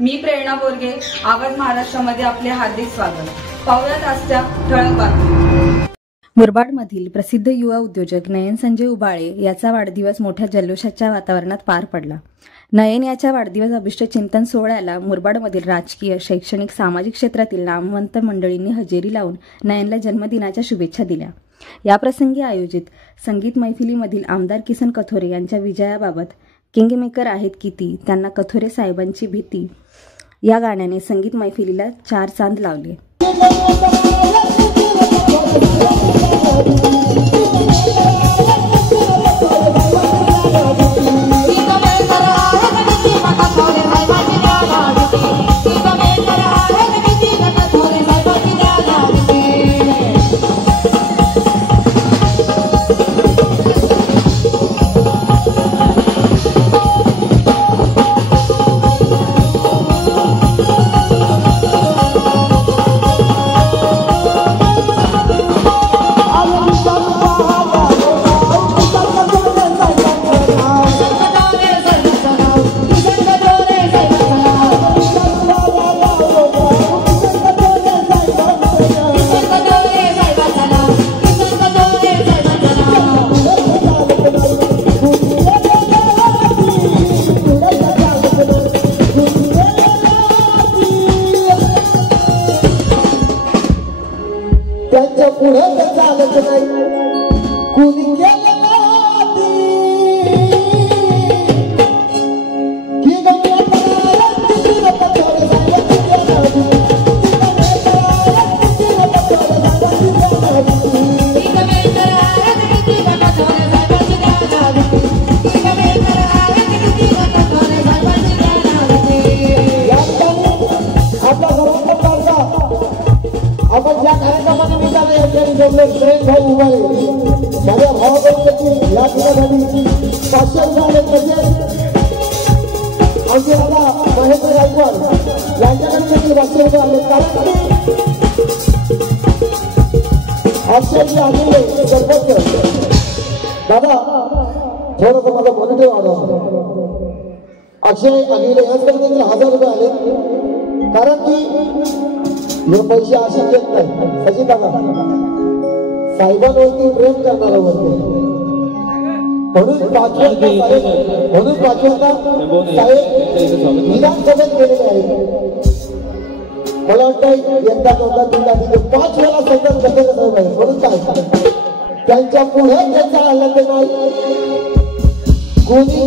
मी प्रेरणा बोरगे, आवाज महाराष्ट्रामध्ये आपले हार्दिक स्वागत. पाहुयात आजच्या ठळक बातम्या. मुरबाडमधील प्रसिद्ध युवा उद्योजक नयन संजय उबाळे याचा वाढदिवस मोठ्या जल्लोषाच्या वातावरणात पार पडला. नयन याच्या वाढदिवस अभिष्ट चिंतन सोहळ्याला मुरबाडमधील राजकीय, शैक्षणिक, सामाजिक क्षेत्रातील नामवंत मंडळींनी हजेरी लावून नयनला जन्मदिनाच्या शुभेच्छा दिल्या. याप्रसंगी आयोजित संगीत मैफिलीमधील आमदार किसन कथोरे यांच्या विजयाबाबत किंगमेकर आहेत किती, त्यांना कथोरे साहेबांची भीती या गाण्याने संगीत मैफिलीला 4 चांद लावले. त्यांच्या पुढे चालत नाही कुणी केलं आपण ज्या कार्यक्रमाने निघाले माझ्या भावाबरोबर या ठिकाणी 500 रुपये म्हणजे आमचे दादा महेंद्र गायकवाड यांच्याकडे देखील 500 रुपये आले. कारण अक्षयजी आलेले सरपंच दादा थोडंसं माझा मॉनिटर वाढवा. अक्षय आलेले यांच्याकडे देखील 1000 रुपये आले. कारण की हे पैसे असे देत नाही. सचिन दादा साहेबांवरती प्रेम करणारा वरती म्हणून पाचव्यांदा साहेब विधानसभेत गेलेले आहेत. मला वाटतं एकदा 5 वेळा संसद बसलेले साहेब आहे. म्हणून काय त्यांच्या पुढे त्यांचा आलं ते नाही कोणी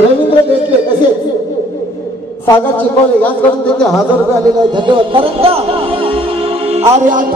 रवींद्र देशले तसेच सागर चिकोळे यांच्याकडून देखील 1000 रुपये आलेले आहेत. धन्यवाद. कारण का अरे आज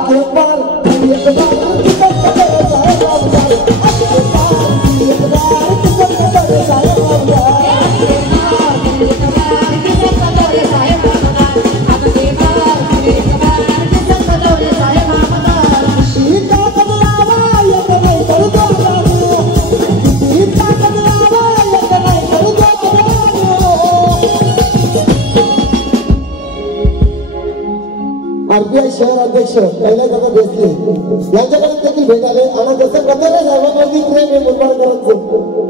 आरबीआय शहर अध्यक्ष कैलास दादा देसले यांच्याकडे देखील भेटाले. आणि जसं कथोरे साहेबांवरती प्रेम हे मुरबाडकरांचं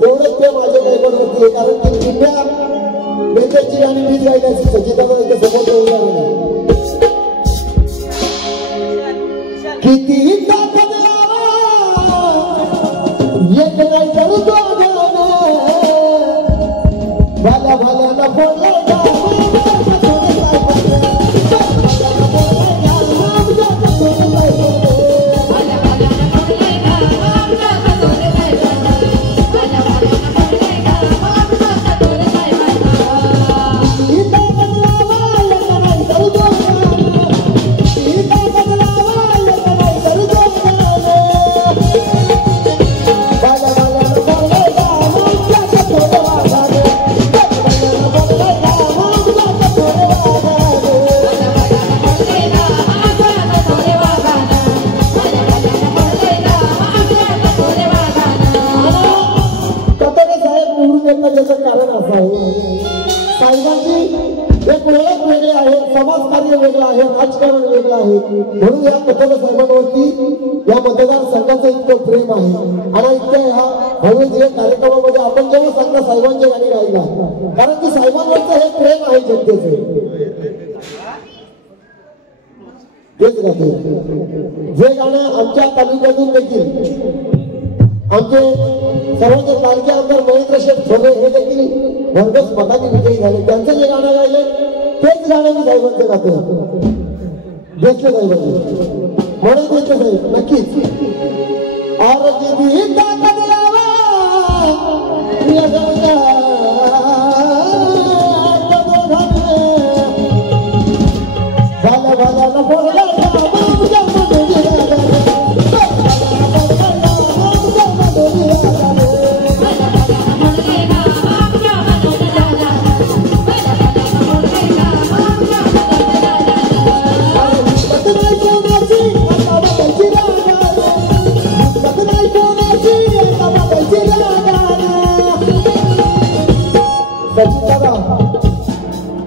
तेवढंच प्रेम माझ्या गायकवाडवरती आहे. कारण ती दिव्या बेटेची आणि मीच गायल्याची सचिन दादा इथे समोर येऊन किती एक नाही करू तो भाल्या भाल्याला बोलला समाजकार्य वेगळं आहे, राजकारण वेगळं आहे. म्हणून या मतदार साहेबांवरती या मतदारसंघाचं इतकं प्रेम आहे. आणि इतक्या ह्या भव्य कार्यक्रमामध्ये आपण जेव्हा सांगता साहेबांच्या गाणी गायला, कारण की साहेबांवरचं हे प्रेम आहे जनतेचं. तेच गाते जे गाणं आमच्या तालुक्यातून देखील आमचे सर्वांचे लाडके आमदार महेंद्र शेठ थोरवे हे देखील भरघोस मताने विजयी झाले. त्यांचं जे गाणं गायले तेच गाणं मी साहेबांचं गातो. घेतले साहेबांनी म्हणून घेतले साहेब नक्कीच.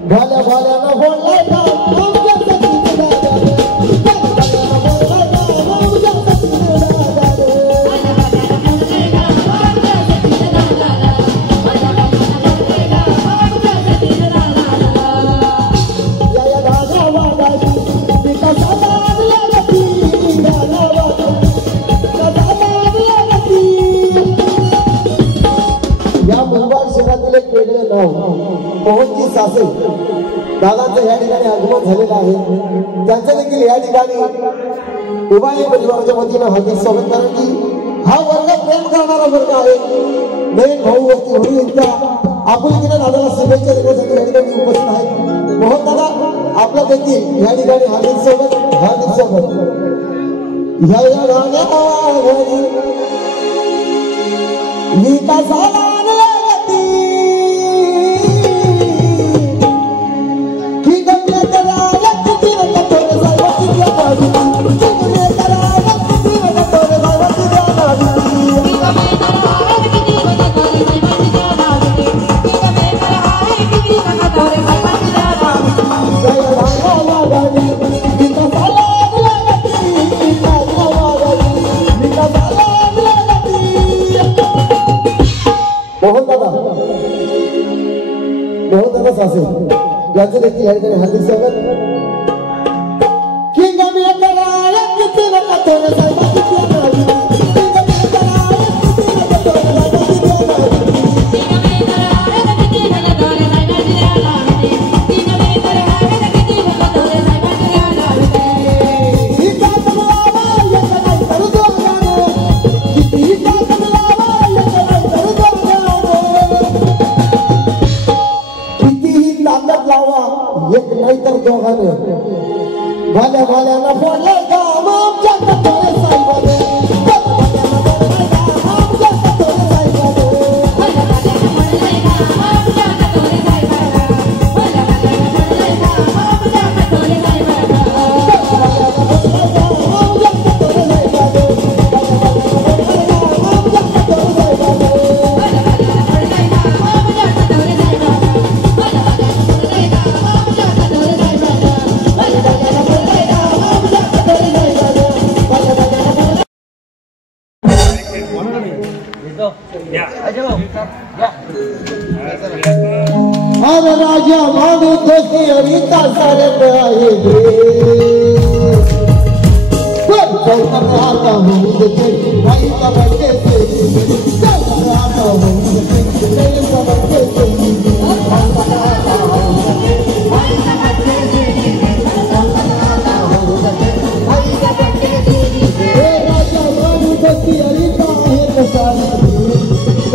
भाल्या भाल्याला बोललाय का मोहनजी सासे दादांचं या ठिकाणी आगमन झालेलं आहे. त्यांचं देखील या ठिकाणी उभाई परिवाराच्या वतीनं हार्दिक स्वागत. कारण की हा वर्ग प्रेम करणारा वर्ग आहे. नवीन भाऊ वरती म्हणून इतका आपुलकीने दादाला शुभेच्छा देण्यासाठी या ठिकाणी उपस्थित आहेत. मोहन दादा आपलं देखील या ठिकाणी हार्दिक स्वागत. हार्दिक स्वागत. मोहनदादा सासे यांचं देखील या ठिकाणी हार्दिक स्वागत. एक नाही तर दोघांना भाल्या भाल्याला फोडलं का आमच्या कथोरे साहेबाने. अरे राजा मानू दोस्ती अरिता सारे पे आए आता हूँ भाई का बच्चे से आता हूँ मेरे का बच्चे से राजा मानू दोस्ती अरिता है सारे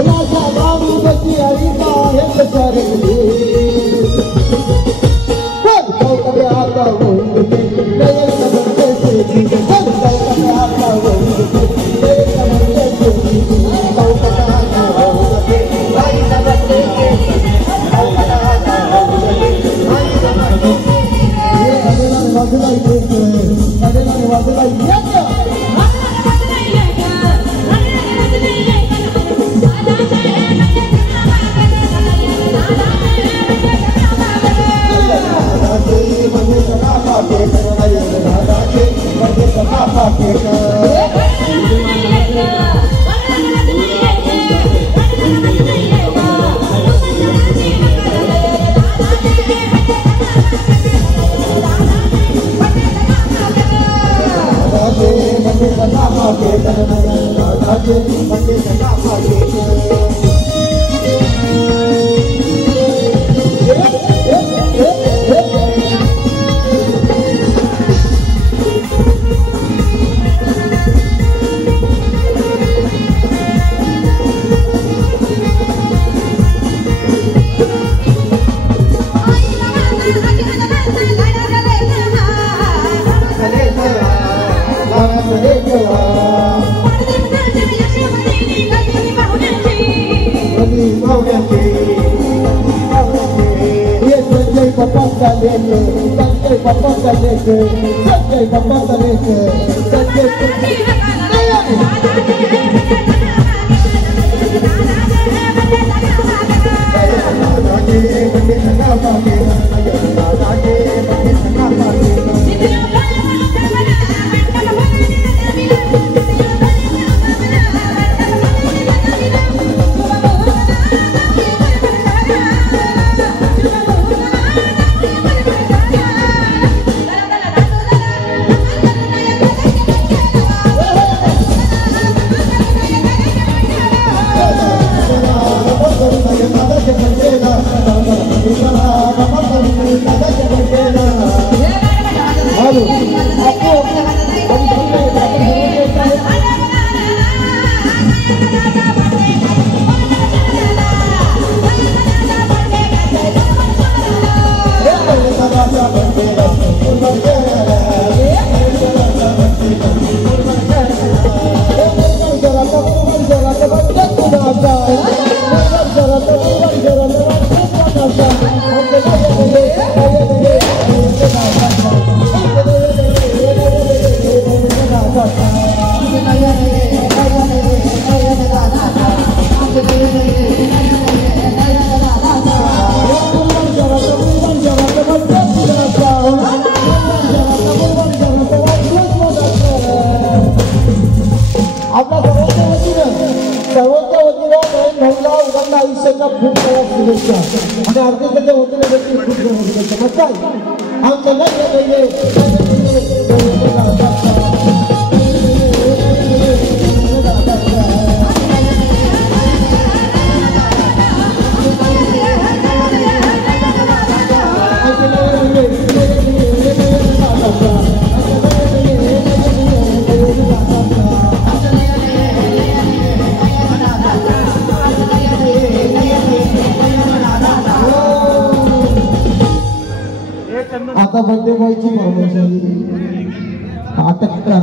राजा मानू दोस्ती अरिता है सारे आता हूँ मेरे का बच्चे से आता बर्थडे बॉयची परमिशन अटक करा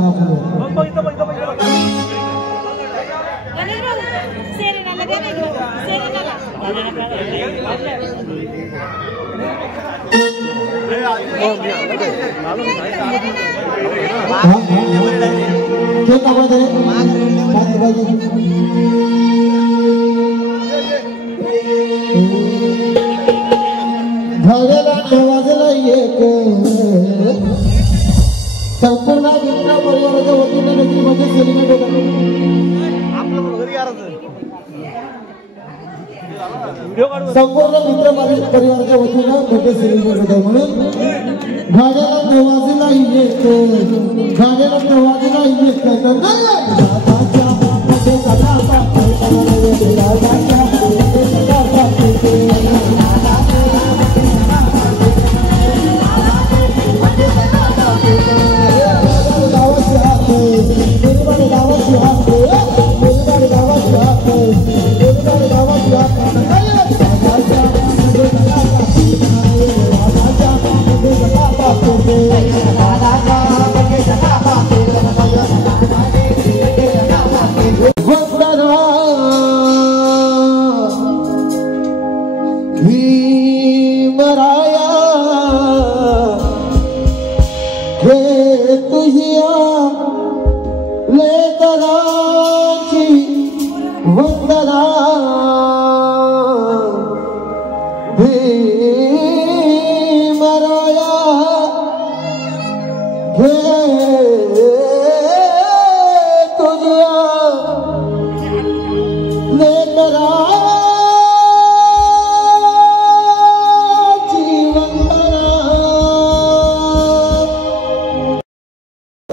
वाजला एक संपूर्ण मित्र परिवाराच्या वतीने देखील म्हणजे सेलिब्रेट होत संपूर्ण मित्र परिवाराच्या वतीनं म्हणजे सेलिब्रेट होत आहे म्हणून गाण्याला नवाजीला एक गाण्याला नवाजीला एक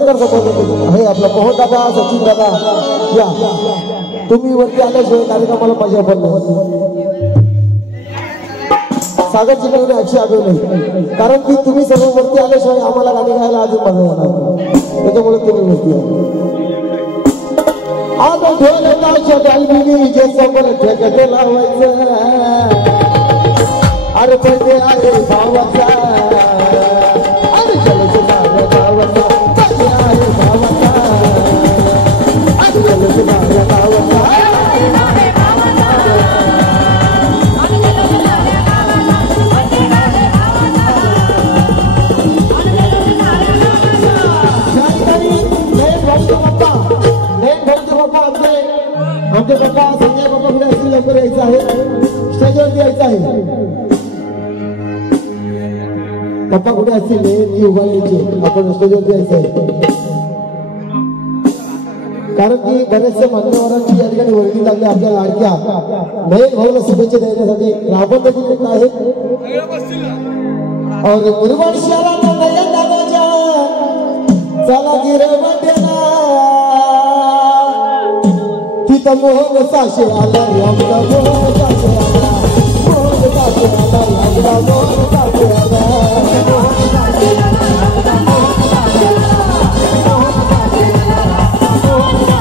नगर सपोर्ट आहे आपला मोहन दादा, सचिन दादा, या तुम्ही वरती आल्याशिवाय कार्यक्रमाला मजा पण नाही. सागर चिकवणे अक्षय आगवणे, कारण की तुम्ही सर्व वरती आल्याशिवाय आम्हाला गाणी गायला अजून मजा येणार, त्याच्यामुळे तुम्ही वरती आता ढोलकाच्या डालबिनी जे समोर ठेकत लावायचं, अरे पैसे आहे भावाचा, अरे जलच नाव भावाचा, पैसे आहे भावाचा, अरे जलच नाव भावाचा. आमचे पप्पा संजय पप्पा पुढे असतील, लवकर यायचं आहे, स्टेजवरती यायचं आहे. पप्पा कुठे असतील मी उभारायचे, आपण स्टेजवरती यायचं आहे, कारण की बरेचसे मान्यवरांची या ठिकाणी वर्णी लागली. आपल्या लाडक्या नयन भाऊला शुभेच्छा देण्यासाठी रावण देखील एक आहेत. और मुरबाड शहरात नयन दादाच्या चला गिरवट्याला तिथं मोहन साशे आला रे आमचा, मोहन साशे आला, मोहन साशे आला रे आमचा, मोहन साशे आला, मोहन साशे आला, मोहन साशे आला, मोहन साशे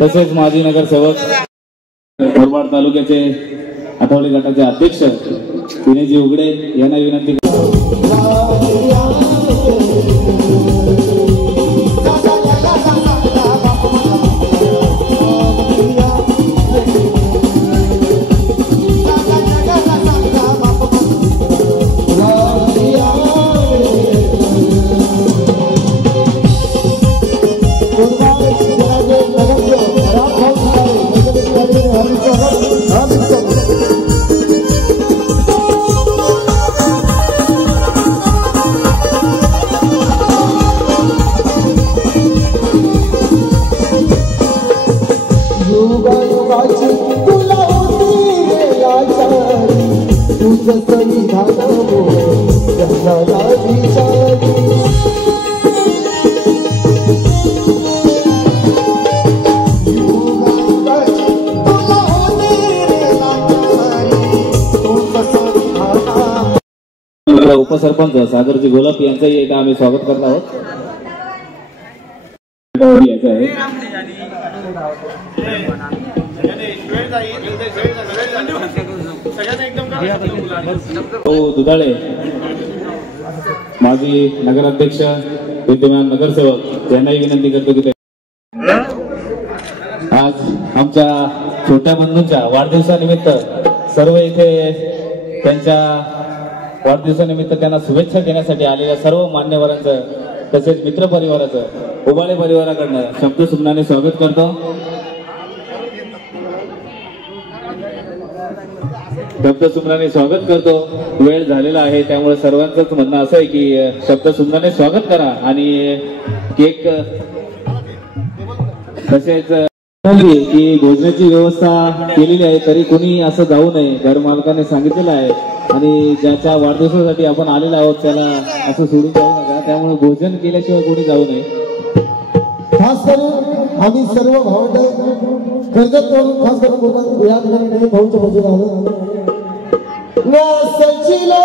तसेच माजी नगरसेवक मुरबाड तालुक्याचे आठवले गटाचे अध्यक्ष विनयजी उघडे यांना विनंती उपसरपंच सागरजी गोलप यांचंही एकदा आम्ही स्वागत करत आहोत. दुधाळे माजी नगराध्यक्ष विद्यमान नगरसेवक यांनाही विनंती करतो की आज आमच्या छोट्या बंधूंच्या वाढदिवसानिमित्त सर्व इथे त्यांच्या वाढदिवसानिमित्त त्यांना शुभेच्छा देण्यासाठी आलेल्या सर्व मान्यवरांचं तसेच मित्र परिवाराचं उबाळे परिवाराकडनं शब्दसुमनाने स्वागत करतो. शब्दसुमनाने स्वागत करतो. वेळ झालेला आहे त्यामुळे सर्वांचंच म्हणणं असं आहे की शब्दसुमनाने स्वागत करा आणि केक तसेच की भोजनाची व्यवस्था केलेली आहे तरी कोणी असं जाऊ नये, घर मालकाने सांगितलेलं आहे आणि ज्याच्या वाढदिवसासाठी आपण आलेलो आहोत त्याला असं सोडून जाऊ नका, त्यामुळे भोजन केल्याशिवाय कोणी जाऊ नये. खास करून आम्ही सर्व भावंड कर्जत करून खास करून या ठिकाणी भाऊच्या भोजन आलं सचिला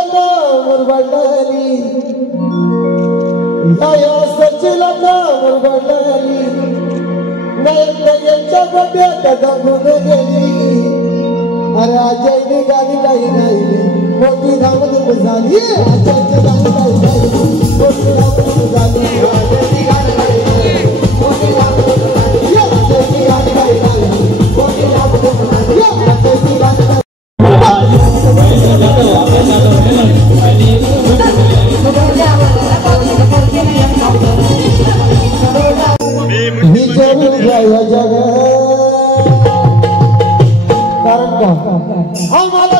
मुरबाडली सचिला मुरबाडली यांच्या गोट्यात दाखवून गेली. अरे आजही गाणी काही नाही मोठी धावत झाली, आजची गाणी काही नाही मोठी धावत झाली, आजची गाणी काही नाही मोठी धावत झाली, आजची गाणी काही नाही मोठी धावत झाली. तुझ्या या जग कारण का